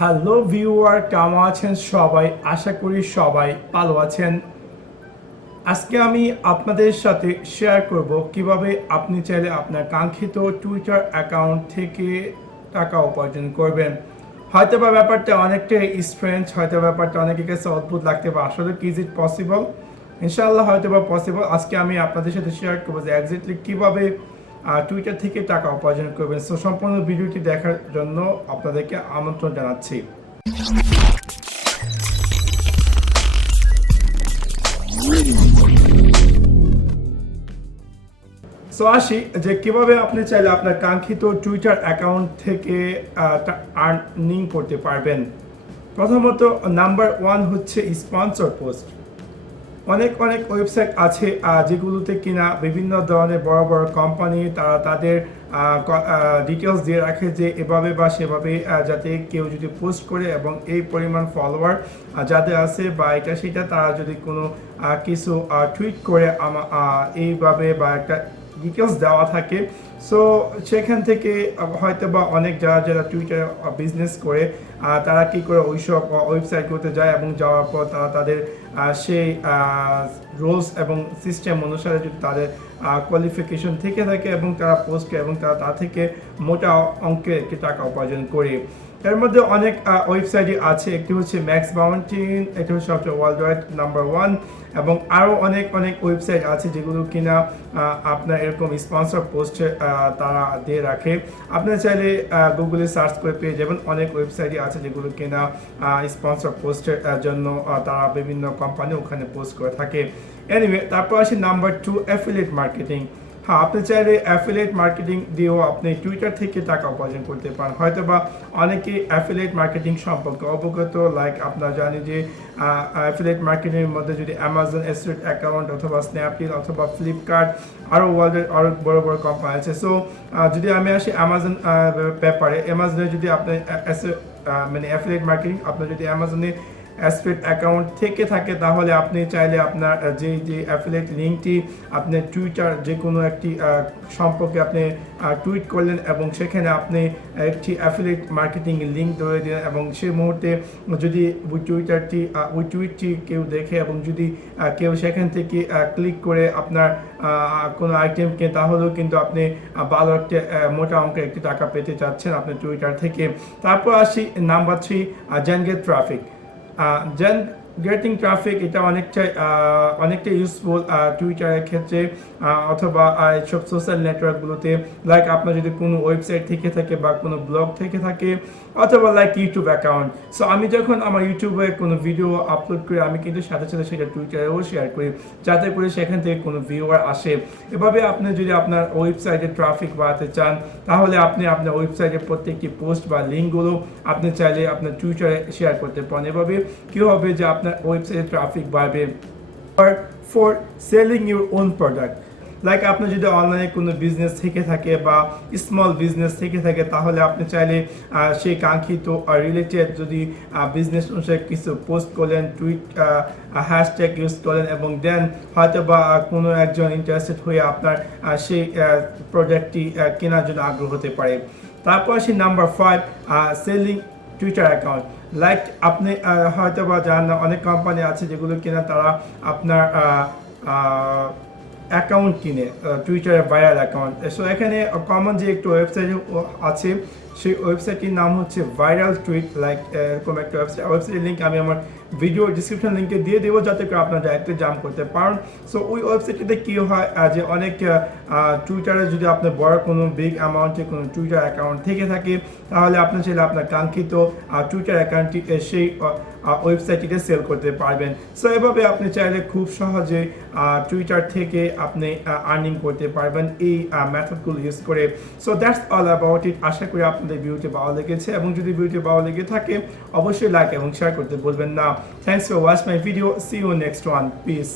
Hello viewer, কেমন আছেন সবাই? আশা করি সবাই ভালো আছেন। আজকে আমি আপনাদের সাথে শেয়ার করব কিভাবে আপনি চাইলে আপনার কাঙ্ক্ষিত টুইটার অ্যাকাউন্ট থেকে টাকা উপার্জন করবেন। হয়তোবা ব্যাপারটা অনেকটাই স্ট্রেঞ্জ, হয়তো ব্যাপারটা অনেকের কাছে অদ্ভুত লাগতে পারে, আসলে কি ইজ ইট পসিবল? ইনশাআল্লাহ হয়তোবা পসিবল। আজকে আমি আপনাদের সাথে শেয়ার করবো যে এক্স্যাক্টলি কীভাবে টুইটার থেকে টাকা উপার্জন করবেন। সো সম্পূর্ণ ভিডিওটি দেখার জন্য আপনাদেরকে আমন্ত্রণ জানাচ্ছি। সো আসি যে কিভাবে আপনি চাইলে আপনার কাঙ্ক্ষিত টুইটার অ্যাকাউন্ট থেকে আর্নিং করতে পারবেন। প্রথমত নাম্বার 1 হচ্ছে স্পন্সর পোস্ট। অনেক ওয়েবসাইট আছে যেগুলোতে কিনা বিভিন্ন ধরনের বড় বড় কোম্পানি তারা তাদের ডিটেলস দিয়ে রাখে যে এভাবে বা সেভাবে যাতে কেউ যদি পোস্ট করে এবং এই পরিমাণ ফলোয়ার যাদের আছে বা এটা সেটা তারা যদি কোনো কিছু টুইট করে এইভাবে বা একটা ডিটেলস দেওয়া থাকে। সো সেখান থেকে হয়তো বা অনেক যারা টুইটারে বিজনেস করে তারা কী করে ওইসব ওয়েবসাইটগুলোতে যায় এবং যাওয়ার পর তারা তাদের সেই রুলস এবং সিস্টেম অনুসারে যদি তাদের কোয়ালিফিকেশন থেকে থাকে এবং তারা পোস্ট করে এবং তারা তা থেকে মোটা অঙ্কের একটি টাকা উপার্জন করে। এর মধ্যে অনেক ওয়েবসাইটই আছে, একটি হচ্ছে ম্যাক্স মাউন্টেন, এটি হচ্ছে সবচেয়ে ওয়ার্ল্ড ওয়াইড নাম্বার 1, এবং আরও অনেক ওয়েবসাইট আছে যেগুলো কিনা আপনার এরকম স্পন্সর পোস্ট তারা দিয়ে রাখে। আপনারা চাইলে গুগলে সার্চ করে পেয়ে যাবেন, অনেক ওয়েবসাইটই আছে যেগুলো কিনা স্পন্সর পোস্টের জন্য তারা বিভিন্ন কোম্পানি ওখানে পোস্ট করে থাকে। এনিওয়ে, তারপর আসি নাম্বার 2, অ্যাফিলিয়েট মার্কেটিং। হ্যাঁ, আপনি চাইলে অ্যাফিলিয়েট মার্কেটিং দিয়েও আপনি টুইটার থেকে টাকা উপার্জন করতে পারেন। হয়তো বা অনেকে অ্যাফিলিয়েট মার্কেটিং সম্পর্কে অবগত, লাইক আপনারা জানেন যে অ্যাফিলিয়েট মার্কেটিংয়ের মধ্যে যদি অ্যামাজন অ্যাসোসিয়েট অ্যাকাউন্ট অথবা স্ন্যাপডিল অথবা ফ্লিপকার্ট আরও ওয়ার্ল্ডের আরও বড় বড় কোম্পানি আছে। সো যদি আমি আসি অ্যামাজন ব্যাপারে, অ্যামাজনে যদি আপনি মানে অ্যাফিলিয়েট মার্কেটিং আপনার যদি অ্যামাজনে অ্যাসোসিয়েট অ্যাকাউন্ট থেকে থাকে তাহলে আপনি চাইলে আপনার যে অ্যাফিলিয়েট লিঙ্কটি আপনি টুইটার যে কোনো একটি সম্পর্কে আপনি টুইট করলেন এবং সেখানে আপনি একটি অ্যাফিলিয়েট মার্কেটিং লিঙ্ক ধরে দিলেন এবং সেই মুহূর্তে যদি ওই টুইটটি কেউ দেখে এবং যদি কেউ সেখান থেকে ক্লিক করে আপনার কোনো আইটেম কেনে তাহলেও কিন্তু আপনি ভালো একটা মোটা অঙ্কের একটি টাকা পেতে চাচ্ছেন আপনি টুইটার থেকে। তারপর আসি number 3, generate traffic. Getting traffic এটা অনেকটা ইউজফুল টুইটারের ক্ষেত্রে অথবা সব সোশ্যাল নেটওয়ার্কগুলোতে, লাইক আপনার যদি কোনো ওয়েবসাইট থেকে থাকে বা কোনো ব্লগ থেকে থাকে অথবা লাইক ইউটিউব অ্যাকাউন্ট। সো আমি যখন আমার ইউটিউবে কোনো ভিডিও আপলোড করি আমি কিন্তু সাথে সাথে সেটা টুইটারেও শেয়ার করি যাতে করে সেখান থেকে কোনো ভিউয়ার আসে। এভাবে আপনি যদি আপনার ওয়েবসাইটে ট্রাফিক বাড়াতে চান তাহলে আপনি আপনার ওয়েবসাইটের প্রত্যেকটি পোস্ট বা লিঙ্কগুলো আপনি চাইলে আপনার টুইটারে শেয়ার করতে পারেন। এভাবে কী হবে যে আপনার ওয়েবসাইটে ট্রাফিক বাড়বে। For selling your own product, like আপনার যদি অনলাইনে কোনো বিজনেস থেকে থাকে বা স্মল বিজনেস থেকে থাকে তাহলে আপনি চাইলে সেই কাঙ্ক্ষিত রিলেটেড যদি বিজনেস অনুসারে কিছু পোস্ট করলেন, টুইট হ্যাশট্যাগ ইউজ করলেন এবং দেন হয়তো বা কোনো একজন ইন্টারেস্টেড হয়ে আপনার সেই প্রোডাক্টটি কেনার জন্য আগ্রহ হতে পারে। তারপর আসি number 5, selling Twitter account. Like আপনি হয়তো বা জানেন অনেক কোম্পানি আছে যেগুলো কিনা তারা আপনার অ্যাকাউন্ট কিনে, টুইটারে ভাইরাল অ্যাকাউন্ট। সো এখানে কমন যে একটু ওয়েবসাইট আছে সেই ওয়েবসাইটটির নাম হচ্ছে ভাইরাল টুইট, লাইক এরকম একটা ওয়েবসাইটের লিঙ্ক আমি আমার ভিডিও ডিসক্রিপশন লিঙ্কে দিয়ে দেবো যাতে করে আপনারা ডাইরেক্টলি জাম্প করতে পারেন। সো ওই ওয়েবসাইটটিতে কী হয় যে অনেক টুইটারে যদি আপনার বড় কোনো বিগ অ্যামাউন্টে কোনো টুইটার অ্যাকাউন্ট থেকে থাকে তাহলে আপনি চাইলে আপনার কাঙ্ক্ষিত টুইটার অ্যাকাউন্টটি সেই ওয়েবসাইটটিতে সেল করতে পারবেন। সো এভাবে আপনি চাইলে খুব সহজে টুইটার থেকে আপনি আর্নিং করতে পারবেন এই মেথডগুলো ইউজ করে। So that's all about it. আশা করি আপনাদের ভিডিওটি ভালো লেগেছে এবং যদি ভিডিওটি ভালো লেগে থাকে অবশ্যই লাইক এবং শেয়ার করতে বলবেন না। Thanks for watching my video. See you next one. Peace.